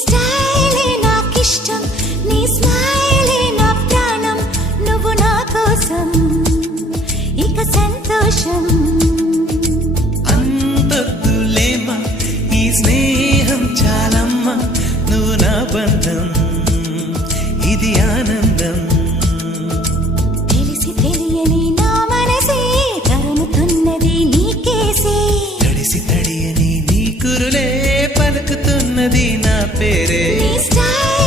స్టైలే నాకిష్టం, నీ స్మైలే నా ప్రాణం, నువ్వు నా కోసం ఇక సంతోషం. అంతొద్దులేమా ఈ స్నేహం చాలమ్మా, నువ్వు నా బంధం ఇది ఆనందం. తెలిసి తెలియని నా మనసే తరుముతున్నది నీకేసే, తడిసి తడియని నీ కురులే పలుకుతున్నది నా పేరే. నీ స్టైల్